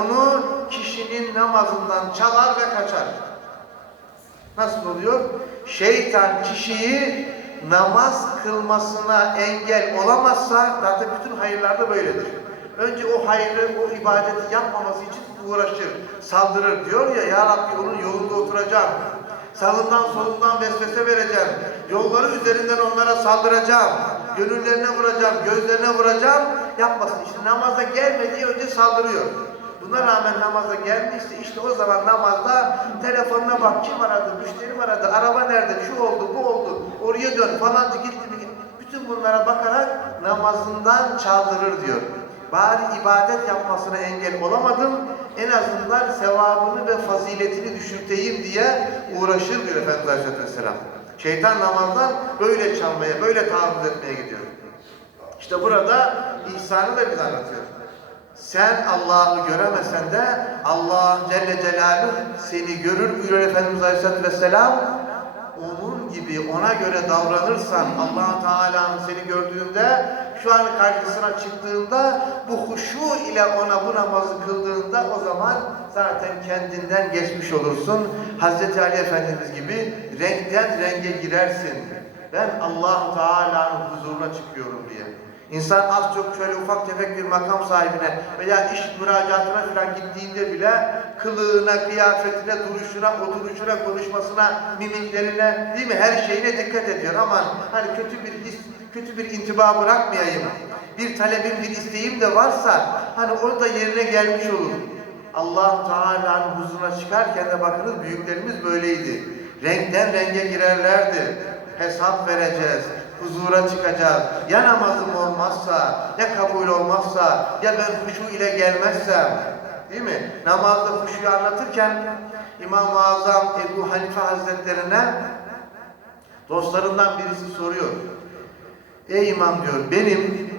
onu kişinin namazından çalar ve kaçar. Nasıl oluyor? Şeytan kişiyi namaz kılmasına engel olamazsa zaten bütün hayırlarda böyledir. Önce o hayrı, o ibadeti yapmaması için uğraşır, saldırır. Diyor ya, Ya Rabbi onun yolunda oturacağım. Sağından solundan vesvese vereceğim. Yolları üzerinden onlara saldıracağım. Gönüllerine vuracağım, gözlerine vuracağım. Yapmasın. İşte namaza gelmediği önce saldırıyor. Buna rağmen namaza gelmişse işte o zaman namazda telefonuna bak kim aradı, müşteri aradı, araba nerede, şu oldu, bu oldu, oraya dön falanca gitti mi? Bütün bunlara bakarak namazından çaldırır diyor. Bari ibadet yapmasına engel olamadım, en azından sevabını ve faziletini düşürteyim diye uğraşır diyor Efendimiz Aleyhisselatü. Şeytan namazdan böyle çalmaya, böyle taarruz etmeye gidiyor. İşte burada ihsanı da bize anlatıyor. Sen Allah'ı göremesen de Allah Celle Celaluhu seni görür buyuruyor Efendimiz Aleyhisselatü Vesselam. Onun gibi ona göre davranırsan allah Teala'nın seni gördüğünde şu an karşısına çıktığında bu huşu ile ona bu namazı kıldığında o zaman zaten kendinden geçmiş olursun. Hazreti Ali Efendimiz gibi renkten renge girersin. Ben allah Teala'nın huzuruna çıkıyorum diye. İnsan az çok şöyle ufak tefek bir makam sahibine veya iş müracaatına falan gittiğinde bile kılığına, kıyafetine, duruşuna, oturuşuna, konuşmasına, mimiklerine değil mi? Her şeyine dikkat ediyor. Aman hani kötü bir his, kötü bir intiba bırakmayayım. Bir talebim, bir isteğim de varsa hani o da yerine gelmiş olur. allah Teala'nın huzuruna çıkarken de bakınız büyüklerimiz böyleydi. Renkten renge girerlerdi. Hesap vereceğiz huzura çıkacağız. Ya namazım olmazsa, ya kabul olmazsa, ya ben huşu ile gelmezsem, değil mi? Namazda huşuyu anlatırken İmam-ı Azam Ebu Hanife Hazretlerine dostlarından birisi soruyor. Ey imam diyor, benim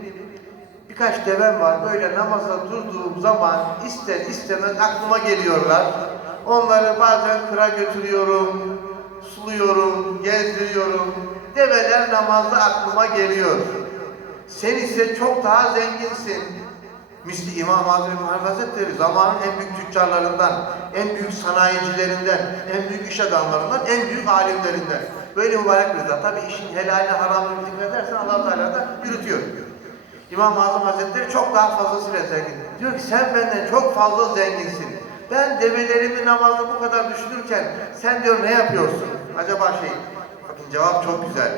birkaç devem var. Böyle namaza durduğum zaman ister istemez aklıma geliyorlar. Onları bazen kıra götürüyorum, suluyorum, gezdiriyorum. Develer namazda aklıma geliyor. Sen ise çok daha zenginsin. Misli İmam İbn Hazretleri zamanın en büyük tüccarlarından, en büyük sanayicilerinden, en büyük iş adamlarından, en büyük alimlerinden. Böyle mübarek bir zat. Tabi işin helaline haramını dikkat edersen allah Teala da yürütüyor. İmam-ı Azam Hazretleri çok daha fazlasıyla zengin. Diyor ki sen benden çok fazla zenginsin. Ben develerimi namazda bu kadar düşünürken sen diyor ne yapıyorsun? Acaba şey, cevap çok güzel.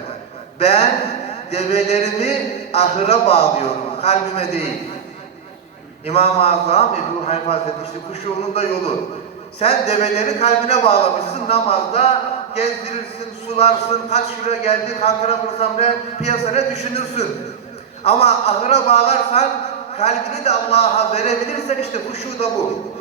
Ben develerimi ahıra bağlıyorum, kalbime değil. İmam-ı Azam Ebu Hanife Hazretleri işte kuşuğunun da yolu. Sen develeri kalbine bağlamışsın namazda gezdirirsin, sularsın, kaç kilo geldi, kankara vursam ne, piyasa ne düşünürsün. Ama ahıra bağlarsan kalbini de Allah'a verebilirsen işte huşu da bu.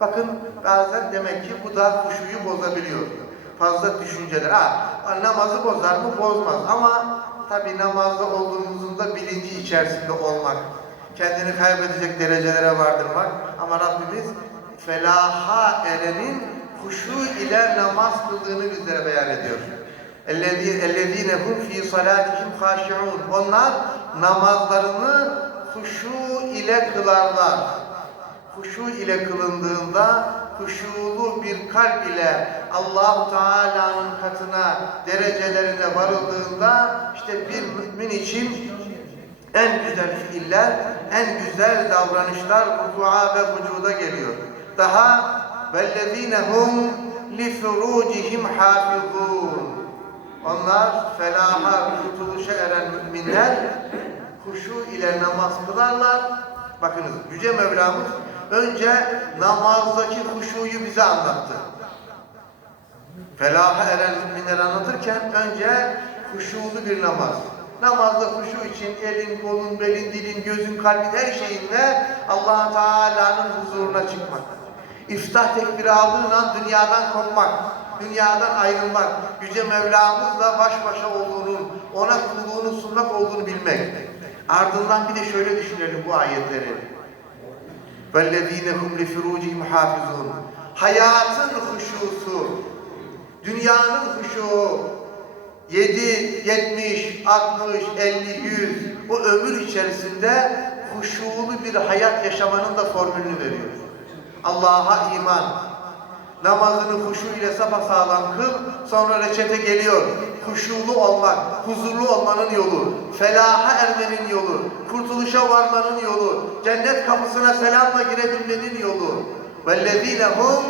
Bakın bazen demek ki bu da huşuyu bozabiliyor Fazla düşünceler. Ha, namazı bozar mı? Bozmaz. Ama tabi namazda olduğumuzun da bilinci içerisinde olmak. Kendini kaybedecek derecelere vardırmak. Ama Rabbimiz felaha erenin huşu ile namaz kıldığını bizlere beyan ediyor. اَلَّذ۪ينَ هُمْ ف۪ي صَلَاتِهِمْ خَاشِعُونَ Onlar namazlarını huşu ile kılarlar. Huşu ile kılındığında huşulu bir kalp ile allah Teala'nın katına, derecelerine varıldığında işte bir mümin için en güzel fiiller, en güzel davranışlar vuku'a ve vücuda geliyor. Daha وَالَّذ۪ينَ هُمْ لِفُرُوجِهِمْ حَافِظُونَ onlar felaha, kurtuluşa eren müminler huşu ile namaz kılarlar. Bakınız Yüce Mevlamız önce namazdaki huşuyu bize anlattı. Felaha eren müminleri anlatırken önce huşulu bir namaz. Namazda huşu için elin, kolun, belin, dilin, gözün, kalbin her şeyinle allah Teala'nın huzuruna çıkmak. İftah tekbiri aldığın an dünyadan kopmak dünyadan ayrılmak, Yüce Mevlamızla baş başa olduğunun, ona kulluğunu sunmak olduğunu bilmek. Ardından bir de şöyle düşünelim bu ayetleri. وَالَّذ۪ينَ هُمْ لِفِرُوجِهِمْ حَافِظُونَ Hayatın huşusu, dünyanın huşu, 7, 70, 60, 50, 100 o ömür içerisinde huşulu bir hayat yaşamanın da formülünü veriyor. Allah'a iman, namazını huşu ile sapasağlam kıl, sonra reçete geliyor. Huşulu olmak, huzurlu olmanın yolu, felaha ermenin yolu, kurtuluşa varmanın yolu, cennet kapısına selamla girebilmenin yolu. وَالَّذ۪ينَ هُمْ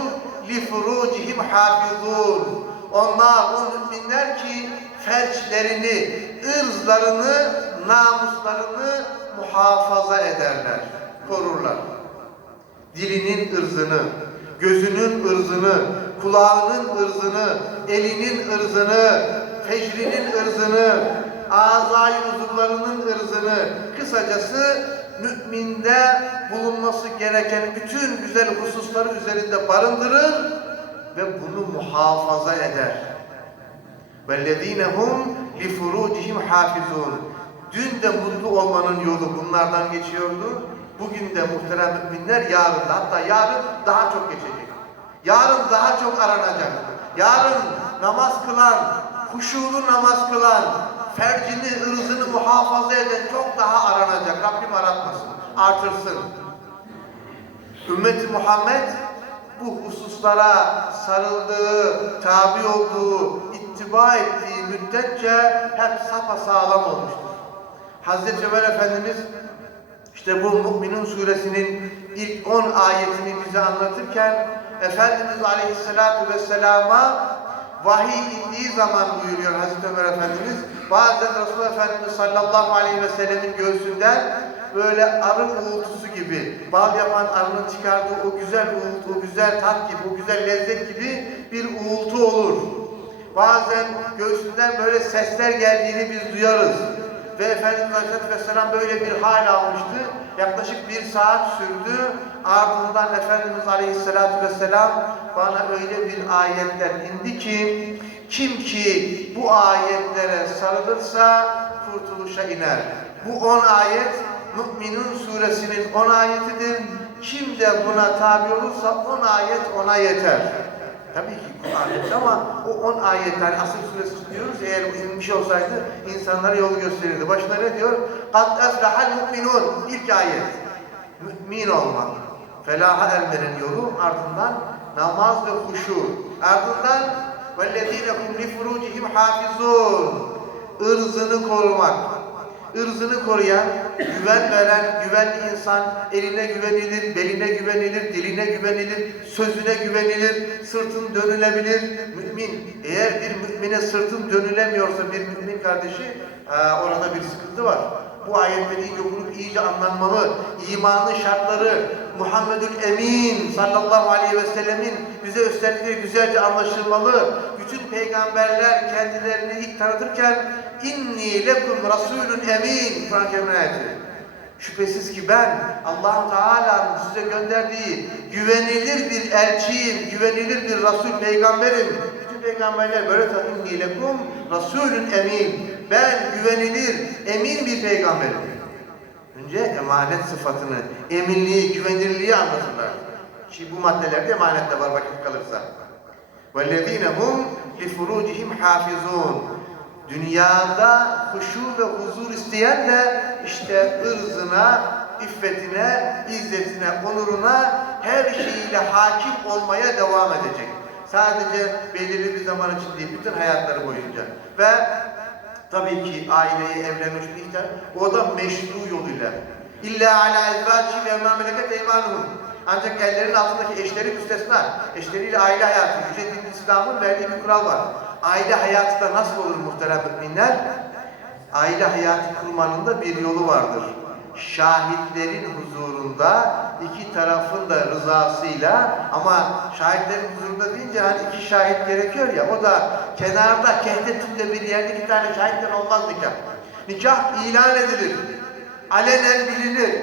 لِفُرُوجِهِمْ حَافِظُونَ onlar, o müminler ki felçlerini, ırzlarını, namuslarını muhafaza ederler, korurlar. Dilinin ırzını, gözünün ırzını, kulağının ırzını, elinin ırzını, fecrinin ırzını, azayı uzuvlarının ırzını, kısacası müminde bulunması gereken bütün güzel hususları üzerinde barındırır ve bunu muhafaza eder. وَالَّذ۪ينَ هُمْ لِفُرُوجِهِمْ حَافِظُونَ Dün de mutlu olmanın yolu bunlardan geçiyordu. Bugün de muhterem müminler yarın da hatta yarın daha çok geçecek. Yarın daha çok aranacak. Yarın namaz kılan, huşulu namaz kılan, fercini, ırzını muhafaza eden çok daha aranacak. Rabbim aratmasın, artırsın. Ümmeti Muhammed bu hususlara sarıldığı, tabi olduğu, ittiba ettiği müddetçe hep sapasağlam olmuştur. Hazreti Ömer Efendimiz işte bu Mü'minun suresinin ilk 10 ayetini bize anlatırken Efendimiz Aleyhisselatü Vesselam'a vahiy indiği zaman buyuruyor Hazreti Ömer Efendimiz. Bazen Resulullah Efendimiz sallallahu aleyhi ve sellemin göğsünden böyle arı uğultusu gibi, bal yapan arının çıkardığı o güzel uğultu, o güzel tat gibi, o güzel lezzet gibi bir uğultu olur. Bazen göğsünden böyle sesler geldiğini biz duyarız. Ve Efendimiz Aleyhisselatü Vesselam böyle bir hal almıştı. Yaklaşık bir saat sürdü. Ardından Efendimiz Aleyhisselatü Vesselam bana öyle bir ayetler indi ki kim ki bu ayetlere sarılırsa kurtuluşa iner. Bu on ayet Mü'minun suresinin 10 ayetidir. Kim de buna tabi olursa 10 ayet ona yeter. Tabii ki Kur'an ama o 10 ayet yani asıl suresi diyoruz eğer inmiş olsaydı insanlara yol gösterirdi. Başına ne diyor? Kat esrahal mu'minun ilk ayet. Mümin olmak. Felaha ermenin yolu ardından namaz ve huşu. Ardından vellezîne hum li furûcihim hafizûn. Irzını korumak ırzını koruyan, güven veren, güvenli insan eline güvenilir, beline güvenilir, diline güvenilir, sözüne güvenilir, sırtın dönülebilir. Mümin, eğer bir mümine sırtın dönülemiyorsa bir mümin kardeşi, aa, orada bir sıkıntı var. Bu ayetleri iyice okunup iyice anlanmalı. İmanın şartları, Muhammedül Emin sallallahu aleyhi ve sellemin bize özellikleri güzelce anlaşılmalı. Bütün peygamberler kendilerini ilk tanıtırken inni lekum rasulun emin Kur'an-ı Kerim'in. Şüphesiz ki ben allah Teala'nın size gönderdiği güvenilir bir elçiyim, güvenilir bir Resul peygamberim. Bütün peygamberler böyle tanır. İnni lekum rasulun emin. Ben güvenilir, emin bir peygamberim. Önce emanet sıfatını, eminliği, güvenilirliği anlatırlar. Ki bu maddelerde emanet de var vakit kalırsa. وَالَّذ۪ينَ هُمْ لِفُرُوجِهِمْ حَافِظُونَ Dünyada huşu ve huzur isteyen de işte ırzına, iffetine, izzetine, onuruna her şeyiyle hakim olmaya devam edecek. Sadece belirli bir zaman için değil, bütün hayatları boyunca. Ve tabii ki aileyi evlenmiş bir ihtiyar, o da meşru yoluyla. İlla ala ezvaci ve ma meleket eymanuhum. Ancak ellerinin altındaki eşleri müstesna. Eşleriyle aile hayatı, Yüce Din İslam'ın verdiği bir kural var. Aile hayatı da nasıl olur muhterem müminler? Aile hayatı kurmanın da bir yolu vardır. Şahitlerin huzurunda iki tarafın da rızasıyla ama şahitlerin huzurunda deyince hani iki şahit gerekiyor ya o da kenarda kehdetinde bir yerde iki tane şahitten olmaz nikah. Nikah ilan edilir. Alenen bilinir.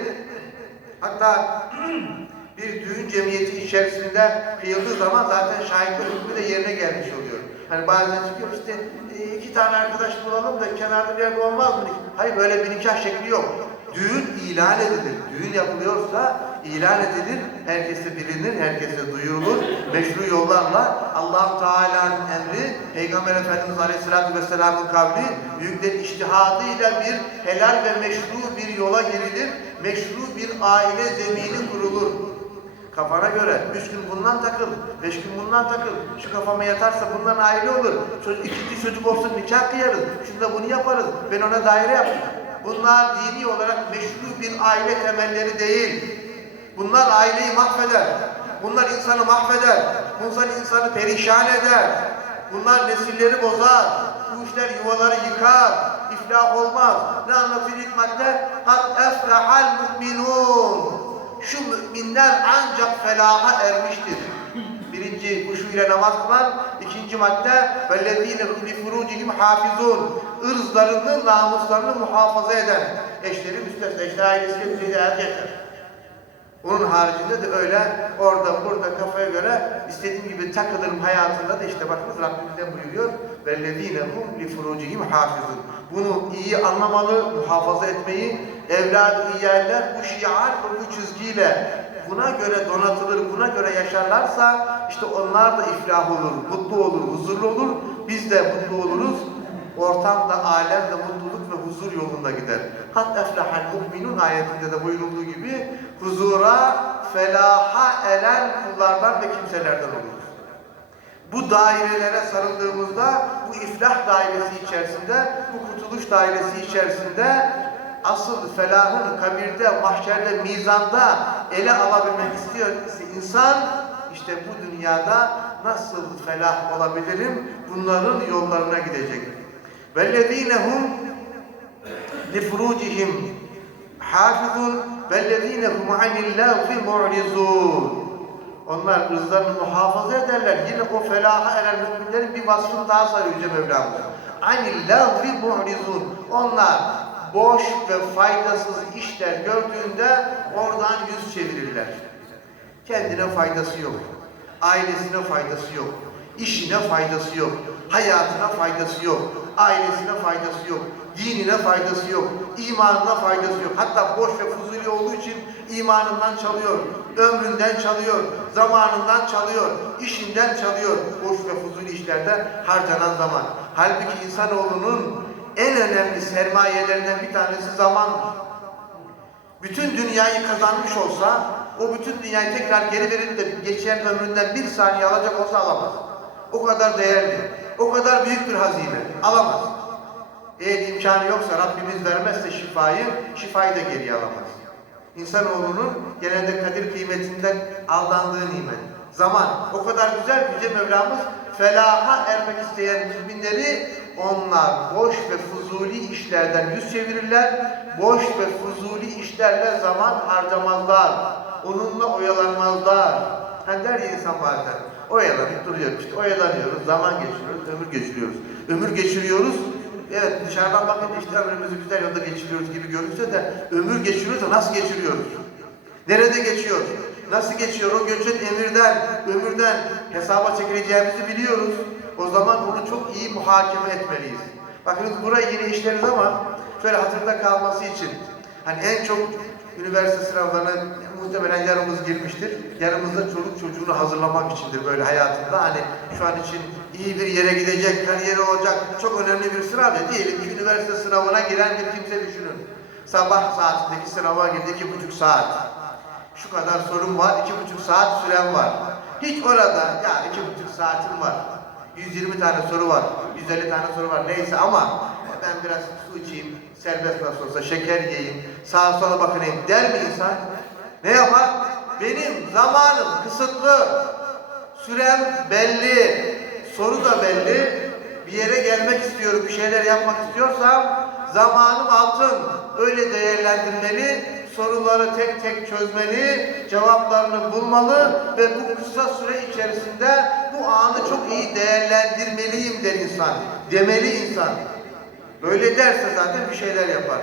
Hatta bir düğün cemiyeti içerisinde kıyıldığı zaman zaten şahitler hükmü de yerine gelmiş oluyor. Hani bazen çıkıyor işte e, iki tane arkadaş bulalım da kenarda bir yerde olmaz mı? Hayır böyle bir nikah şekli yok. Düğün ilan edilir. Düğün yapılıyorsa ilan edilir, herkese bilinir, herkese duyurulur. Meşru yollarla allah Teala'nın emri, Peygamber Efendimiz Aleyhisselatü Vesselam'ın kavli, büyüklerin iştihadıyla bir helal ve meşru bir yola girilir, meşru bir aile zemini kurulur. Kafana göre üç gün bundan takıl, beş gün bundan takıl. Şu kafama yatarsa bundan aile olur. Çocuk, ikinci çocuk olsun nikah kıyarız. Şunda bunu yaparız. Ben ona daire yaptım. Bunlar dini olarak meşru bir aile temelleri değil. Bunlar aileyi mahveder. Bunlar insanı mahveder. Bunlar insanı perişan eder. Bunlar nesilleri bozar. Bu işler yuvaları yıkar. İflah olmaz. Ne anlatıyor ilk madde? Kad eflehal mu'minun. Şu müminler ancak felaha ermiştir. Birinci huşuyla namaz kılan, ikinci madde li furucihim hafizun. Irzlarını, namuslarını muhafaza eden. Eşleri müstesna, eşler ailesi hepsi erkekler. Onun haricinde de öyle orada burada kafaya göre istediğim gibi takılırım hayatında da işte bakınız Rabbimizden buyuruyor. وَالَّذ۪ينَ هُمْ لِفُرُوجِهِمْ حَافِظُونَ Bunu iyi anlamalı, muhafaza etmeyi, evladı iyaller bu şiar ve bu çizgiyle buna göre donatılır, buna göre yaşarlarsa işte onlar da iflah olur, mutlu olur, huzurlu olur. Biz de mutlu oluruz. Ortamda, alemde mutluluk ve huzur yolunda gider. Hat eflahal mu'minun ayetinde de buyurulduğu gibi huzura, felaha eren kullardan ve kimselerden oluruz. Bu dairelere sarıldığımızda bu iflah dairesi içerisinde, bu kurtuluş dairesi içerisinde asıl felahın kabirde, mahşerde, mizanda ele alabilmek istiyor ise insan işte bu dünyada nasıl felah olabilirim? Bunların yollarına gidecek. وَالَّذ۪ينَ هُمْ لِفُرُوجِهِمْ حَافِظُونَ وَالَّذ۪ينَ هُمْ عَنِ اللّٰهِ مُعْرِضُونَ onlar ırzlarını muhafaza ederler. Yine o felaha eren müminlerin bir vasfını daha sayıyor Yüce Mevlamız. Anillâhi mu'rizun. Onlar boş ve faydasız işler gördüğünde oradan yüz çevirirler. Kendine faydası yok. Ailesine faydası yok. işine faydası yok. Hayatına faydası yok. Ailesine faydası yok. Dinine faydası yok. imanına faydası yok. Hatta boş ve fuzuli olduğu için imanından çalıyor. Ömründen çalıyor. Zamanından çalıyor. işinden çalıyor. Boş ve fuzuli işlerden harcanan zaman. Halbuki insanoğlunun en önemli sermayelerinden bir tanesi zamandır. Bütün dünyayı kazanmış olsa, o bütün dünyayı tekrar geri verir de geçen ömründen bir saniye alacak olsa alamaz. O kadar değerli, o kadar büyük bir hazine. Alamaz. Eğer imkanı yoksa Rabbimiz vermezse şifayı, şifayı da geriye alamaz. İnsanoğlunun genelde kadir kıymetinden aldandığı nimet. Zaman o kadar güzel Yüce Mevlamız felaha ermek isteyen müminleri onlar boş ve fuzuli işlerden yüz çevirirler. Boş ve fuzuli işlerle zaman harcamazlar. Onunla oyalanmazlar. Hani der ya insan bazen oyalanıp duruyor işte oyalanıyoruz, zaman geçiriyoruz, ömür geçiriyoruz. Ömür geçiriyoruz, evet dışarıdan bakınca işte ömrümüzü güzel yolda geçiriyoruz gibi görünse de ömür geçiriyoruz da nasıl geçiriyoruz? Nerede geçiyor? Nasıl geçiyor? O göçün emirden, ömürden hesaba çekileceğimizi biliyoruz. O zaman bunu çok iyi muhakeme etmeliyiz. Bakınız burayı yeni işleriz ama şöyle hatırda kalması için hani en çok üniversite sınavlarına muhtemelen yarımız girmiştir. Yarımızda çocuk çocuğunu hazırlamak içindir böyle hayatında. Hani şu an için iyi bir yere gidecek, kariyeri olacak çok önemli bir sınav. Diyelim ki üniversite sınavına giren bir kimse düşünün. Sabah saatindeki sınava girdi iki buçuk saat. Şu kadar sorun var, iki buçuk saat süren var. Hiç orada ya iki buçuk saatim var. 120 tane soru var, 150 tane soru var neyse ama ben biraz su içeyim, serbest nasıl olsa şeker yiyeyim, sağa sola bakınayım der mi insan? Ne yapar? Benim zamanım kısıtlı, sürem belli, soru da belli. Bir yere gelmek istiyorum, bir şeyler yapmak istiyorsam zamanım altın. Öyle değerlendirmeli, soruları tek tek çözmeli, cevaplarını bulmalı ve bu kısa süre içerisinde bu anı çok iyi değerlendirmeliyim der insan. Demeli insan. Böyle derse zaten bir şeyler yapar.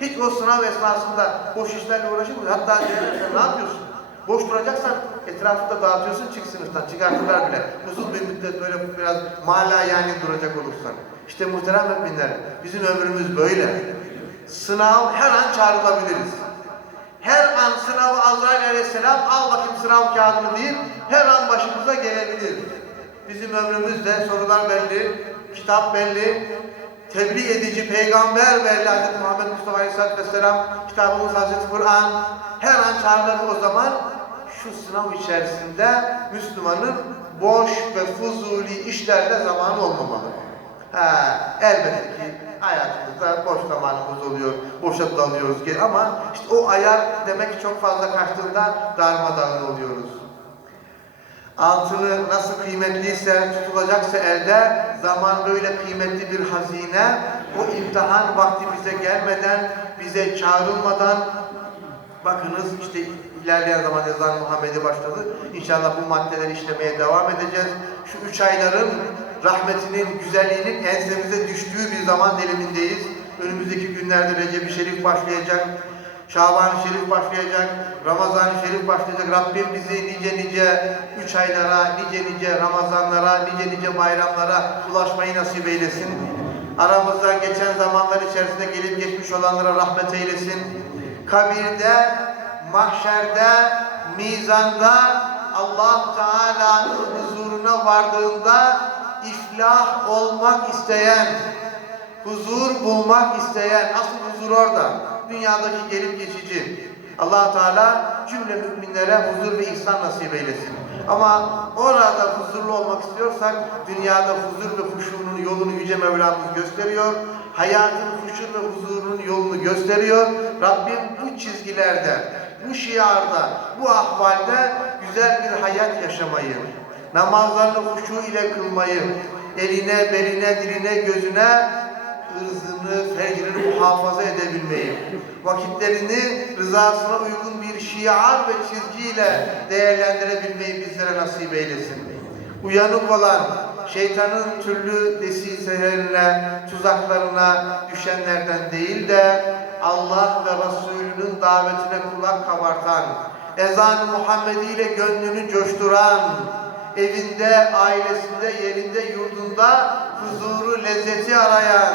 Hiç o sınav esnasında boş işlerle uğraşır mı? Hatta derler, ne yapıyorsun? Boş duracaksan etrafı da dağıtıyorsun çık sınıftan. Çıkartırlar bile. Uzun bir müddet böyle biraz mala yani duracak olursan. İşte muhterem müminler bizim ömrümüz böyle. Sınav her an çağrılabiliriz. Her an sınavı Azrail aleyhisselam al bakayım sınav kağıdını deyip her an başımıza gelebilir. Bizim ömrümüzde sorular belli, kitap belli, tebliğ edici peygamber belli Hz. Muhammed Mustafa Aleyhisselatü Vesselam, kitabımız Hazreti Kur'an. Her an çağrılır o zaman şu sınav içerisinde Müslümanın boş ve fuzuli işlerle zamanı olmamalı. Ha, elbette ki hayatımızda boş zamanımız oluyor, boşa dalıyoruz geri ama işte o ayar demek ki çok fazla kaçtığında darmadağın oluyoruz. Altını nasıl kıymetliyse, tutulacaksa elde zaman böyle kıymetli bir hazine. O imtihan vakti bize gelmeden, bize çağrılmadan bakınız işte ilerleyen zaman ezan Muhammed'i başladı. İnşallah bu maddeleri işlemeye devam edeceğiz. Şu üç ayların rahmetinin, güzelliğinin ensemize düştüğü bir zaman dilimindeyiz. Önümüzdeki günlerde Recep-i Şerif başlayacak. Şaban-ı Şerif başlayacak, Ramazan-ı Şerif başlayacak. Rabbim bizi nice nice üç aylara, nice nice Ramazanlara, nice nice bayramlara ulaşmayı nasip eylesin. Aramızdan geçen zamanlar içerisinde gelip geçmiş olanlara rahmet eylesin. Kabirde, mahşerde, mizanda Allah Teala'nın huzuruna vardığında iflah olmak isteyen, huzur bulmak isteyen, asıl huzur orada. Dünyadaki gelip geçici. allah Teala cümle müminlere huzur ve ihsan nasip eylesin. Ama orada huzurlu olmak istiyorsak dünyada huzur ve huşunun yolunu Yüce Mevlamız gösteriyor. Hayatın huşur ve huzurunun yolunu gösteriyor. Rabbim bu çizgilerde, bu şiarda, bu ahvalde güzel bir hayat yaşamayı, namazlarını huşu ile kılmayı, eline, beline, diline, gözüne ırzını, fecrini muhafaza edebilmeyi, vakitlerini rızasına uygun bir şiar ve çizgiyle değerlendirebilmeyi bizlere nasip eylesin. Uyanık olan, şeytanın türlü desiselerine, tuzaklarına düşenlerden değil de Allah ve Resulünün davetine kulak kabartan, ezan-ı Muhammedi ile gönlünü coşturan, evinde, ailesinde, yerinde, yurdunda huzuru, lezzeti arayan,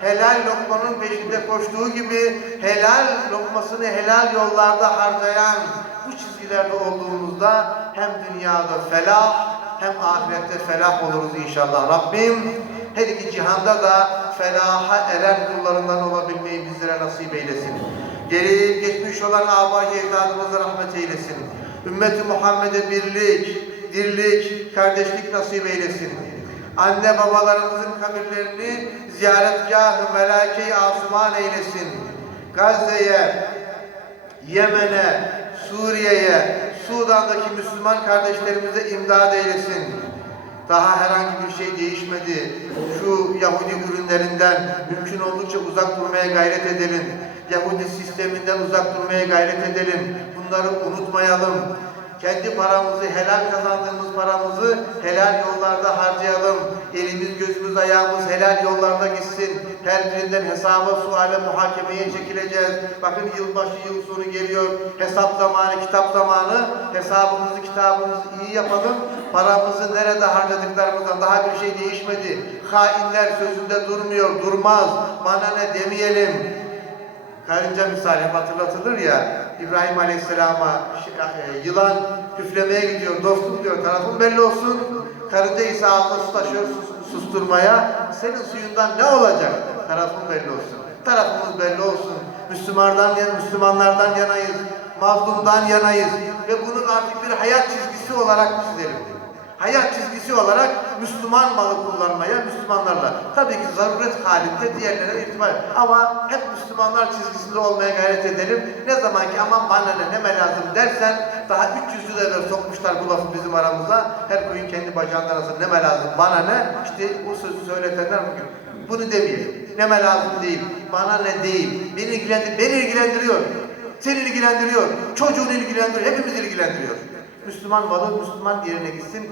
helal lokmanın peşinde koştuğu gibi helal lokmasını helal yollarda harcayan bu çizgilerde olduğumuzda hem dünyada felah hem ahirette felah oluruz inşallah. Rabbim her iki cihanda da felaha eren kullarından olabilmeyi bizlere nasip eylesin. Geri geçmiş olan âbâ-i ecdadımıza rahmet eylesin. Ümmeti Muhammed'e birlik, dirlik, kardeşlik nasip eylesin. Anne babalarımızın kabirlerini ziyaretgah-ı melâke-i asuman eylesin. Gazze'ye, Yemen'e, Suriye'ye, Sudan'daki Müslüman kardeşlerimize imdad eylesin. Daha herhangi bir şey değişmedi. Şu Yahudi ürünlerinden mümkün oldukça uzak durmaya gayret edelim. Yahudi sisteminden uzak durmaya gayret edelim. Bunları unutmayalım. Kendi paramızı, helal kazandığımız paramızı helal yollarda harcayalım. Elimiz, gözümüz, ayağımız helal yollarda gitsin. Her birinden hesaba, suale, muhakemeye çekileceğiz. Bakın yılbaşı, yıl sonu geliyor. Hesap zamanı, kitap zamanı. Hesabımızı, kitabımızı iyi yapalım. Paramızı nerede harcadıklarımızdan daha bir şey değişmedi. Hainler sözünde durmuyor, durmaz. Bana ne demeyelim. Karınca misali hep hatırlatılır ya, İbrahim Aleyhisselam'a e, yılan üflemeye gidiyor, dostum diyor, tarafın belli olsun. Karınca ise ağzına su taşıyor sus- susturmaya, senin suyundan ne olacak? Tarafın belli olsun. Tarafımız belli olsun. Müslümanlardan, Müslümanlardan yanayız, mazlumdan yanayız ve bunun artık bir hayat çizgisi olarak çizelim hayat çizgisi olarak Müslüman malı kullanmaya Müslümanlarla. Tabii ki zaruret halinde diğerlerine irtibat. Ama hep Müslümanlar çizgisinde olmaya gayret edelim. Ne zaman ki aman bana ne neme lazım dersen daha 300 yıl evvel sokmuşlar bu lafı bizim aramıza. Her koyun kendi bacağından arasında neme lazım bana ne? İşte o sözü söyletenler bugün. Bunu demeyelim. Neme lazım değil. Bana ne değil. Beni ilgilendiriyor. Beni ilgilendiriyor. Seni ilgilendiriyor. Çocuğunu ilgilendiriyor. Hepimizi ilgilendiriyor. Müslüman malı Müslüman yerine gitsin.